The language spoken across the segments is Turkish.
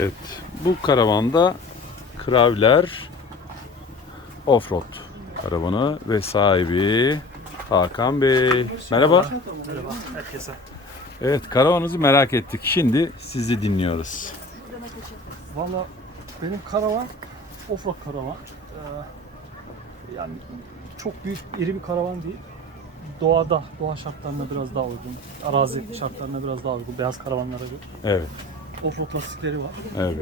Evet. Bu karavanda Kravler Offroad karavanı ve sahibi Hakan Bey. Merhaba. Merhaba herkese. Evet karavanınızı merak ettik. Şimdi sizi dinliyoruz. Valla benim karavan offroad karavan. Ee, yani çok büyük iri bir karavan değil. Doğada, doğa şartlarına biraz daha uygun. Arazi şartlarına biraz daha uygun. Beyaz karavanlara göre. Evet. Offroad lastikleri var. Evet.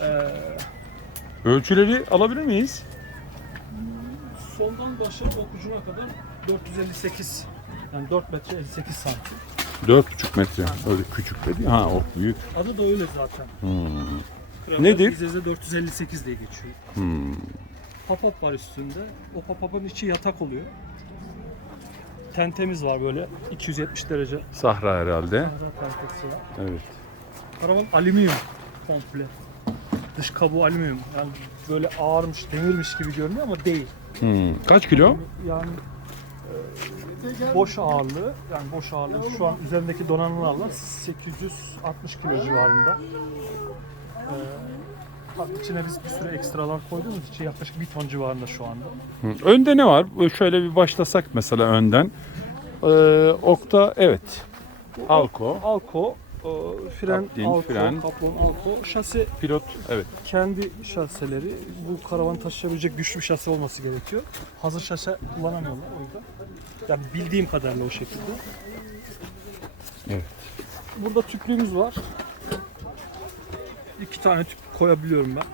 Ee, Ölçüleri alabilir miyiz? sondan başa okucuna kadar 458 yani 4 metre 58 santim. 4,5 metre. Öyle küçük de değil. Ha o büyük. Adı da öyle zaten. Hmm. Nedir? Bizde 458 diye geçiyor. Hmm. Pop-up var üstünde. O pop-up'ın içi yatak oluyor. Tentemiz var böyle 270 derece Sahra herhalde. Sahra tentesi var. Evet. Karavan alüminyum komple. Dış kabuğu alüminyum. Yani böyle ağırmış, demirmiş gibi görünüyor ama değil. Hmm. Kaç kilo? Yani e, boş ağırlığı, yani boş ağırlığı şu an üzerindeki donanımlarla 860 kilo civarında. E, tabii içine biz bir sürü ekstralar koyduğumuz için yaklaşık 1 ton civarında şu anda. Hı. Önde ne var? Şöyle bir başlasak mesela önden. Ee, okta evet. Alko. Alko, fren, Kaptin, Alko, fren. kaplon, Alko. Şasi Pilot. Evet. kendi şaseleri. Bu karavan taşıyabilecek güçlü bir şase olması gerekiyor. Hazır şase kullanamıyorlar o yüzden. Yani bildiğim kadarıyla o şekilde. Evet. Burada tüplüğümüz var. İki tane tüp koyabiliyorum ben.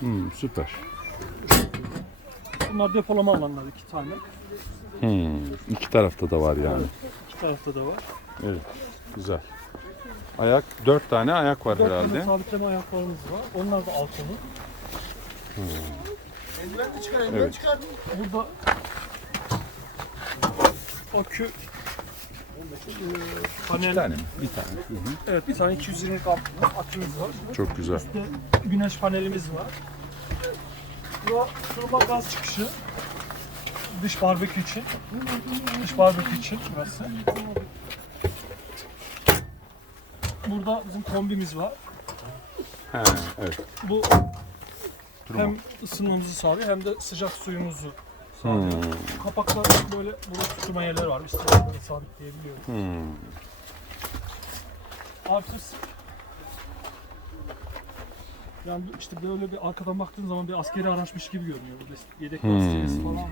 Hmm, süper. Bunlar depolama alanları iki tane. Hmm. İki tarafta da var yani. İki tarafta da var. Evet. Güzel. Ayak, dört tane ayak var Dört tane herhalde. sabitleme ayaklarımız var. Onlar da Alko'nun. Evet. Burada akü e, panel Bir tane mi? Bir tane. Hı hı. Evet bir tane 220 amp akümüz var. Çok güzel. İşte güneş panelimiz var. Bu turba gaz çıkışı. Dış barbekü için. Dış barbekü için burası. Burada bizim kombimiz var. He, evet. Bu Turma. hem ısınmamızı sağlıyor hem de sıcak suyumuzu Hmm. sağlıyor. Kapakta böyle burada tutma yerleri var. İsteyen böyle sabitleyebiliyoruz. Hmm. Artısı yani işte böyle bir arkadan baktığın zaman bir askeri araçmış gibi görünüyor. Burada yedek Hmm. falan var.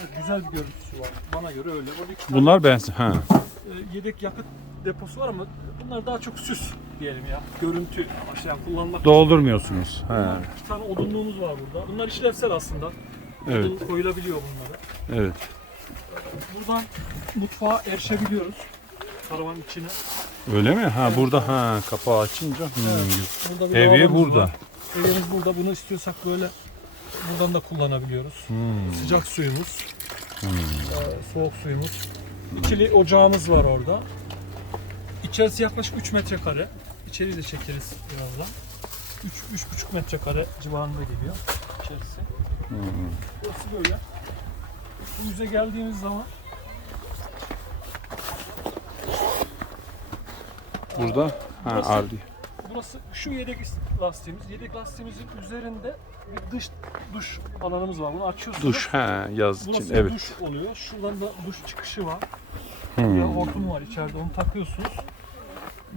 Evet, güzel bir görüntüsü var. Bana göre öyle. Burada Bunlar bensin. Ha. e, yedek yakıt deposu var ama bunlar daha çok süs diyelim ya. Görüntü amaçlı yani kullanmak. Doldurmuyorsunuz. He. Bunlar, iki tane odunluğumuz var burada. Bunlar işlevsel aslında. Evet. Odun koyulabiliyor bunlara. Evet. Buradan mutfağa erişebiliyoruz. Karavan içine. Öyle mi? Ha burada ha kapağı açınca. Hmm. Evet. Burada bir Evye lavabomuz burada. var. Evimiz burada. Bunu istiyorsak böyle buradan da kullanabiliyoruz. Hmm. Sıcak suyumuz, e, soğuk suyumuz. İkili ocağımız var orada. İçerisi yaklaşık 3 metrekare. İçeriği de çekeriz birazdan. 3 3,5 metrekare civarında geliyor içerisi. Hmm. Burası böyle. Üstümüze geldiğimiz zaman Burada ha Burası- ardi. burası şu yedek lastiğimiz. Yedek lastiğimizin üzerinde bir dış duş alanımız var. Bunu açıyorsunuz. Duş ha yaz için Burası evet. duş oluyor. Şuradan da duş çıkışı var. Hmm. Ya hortum var içeride onu takıyorsunuz.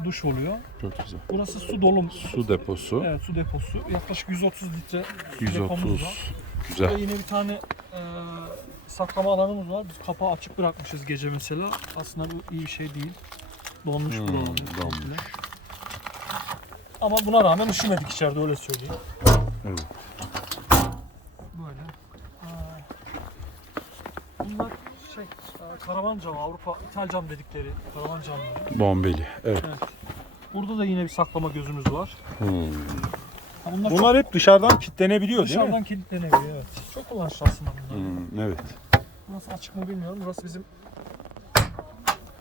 Duş oluyor. Çok güzel. Burası su dolum. Su deposu. Evet su deposu. Yaklaşık 130 litre su 130. depomuz var. Güzel. Burada yine bir tane e, saklama alanımız var. Biz kapağı açık bırakmışız gece mesela. Aslında bu iyi bir şey değil. Donmuş Hmm, buralar. donmuş. Ama buna rağmen üşümedik içeride öyle söyleyeyim. Evet. Böyle. Aa, Bunlar şey e, karavan camı Avrupa İthal cam dedikleri karavan camları. Bombeli. Evet. Burada da yine bir saklama gözümüz var. Hmm. Ha, Bunlar Bunlar hep dışarıdan kilitlenebiliyor çok değil mi? dışarıdan kilitlenebiliyor. Evet. Çok kullanışlı aslında bunlar. Hmm, evet. Burası açık mı bilmiyorum. Burası bizim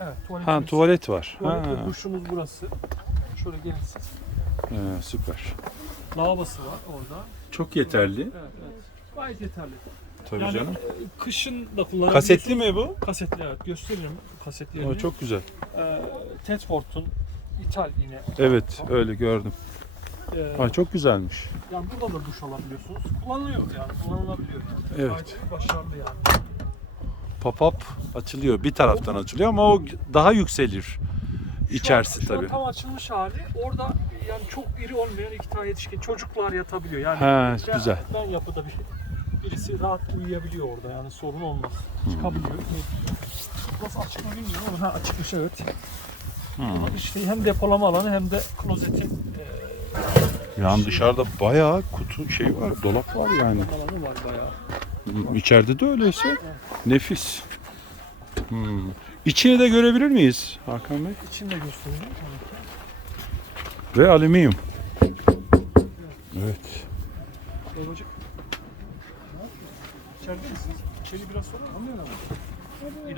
Evet Ha tuvaletimiz. tuvalet var. Tuvalet Ha. duşumuz burası. Şöyle gelin siz. Ee, süper. Lavabosu var orada. Çok yeterli. Evet evet. Gayet yeterli. Tabii yani canım. e, kışın da kullanabiliyorsunuz. Kasetli mi bu? Kasetli evet. Gösteririm kasetlerini. O çok güzel. Ee, Tedford'un ithal yine. Evet öyle gördüm. Ee, Ay çok güzelmiş. yani burada da duş alabiliyorsunuz. Kullanılıyor yani. Kullanılabiliyor. Yani. Evet. Gayet başarılı yani. Pop-up açılıyor. Bir taraftan açılıyor ama o daha yükselir. İçerisi an tam açılmış hali. Orada yani çok iri olmayan iki tane yetişkin çocuklar yatabiliyor. Yani He, ben, güzel. Ben yapıda bir birisi rahat uyuyabiliyor orada yani sorun olmaz. Çıkabiliyor. Nasıl açık mı bilmiyorum ama ha, açıkmış evet. Ama işte hem depolama alanı hem de klozetin e, Yani dışarıda bayağı kutu şey var, dolap var yani. alanı var bayağı. İçeride de öyleyse nefis. Hmm. İçini de görebilir miyiz Hakan Bey? İçinde göstereyim. Ve alüminyum. Evet. Babacık. İçeri biraz sonra mı?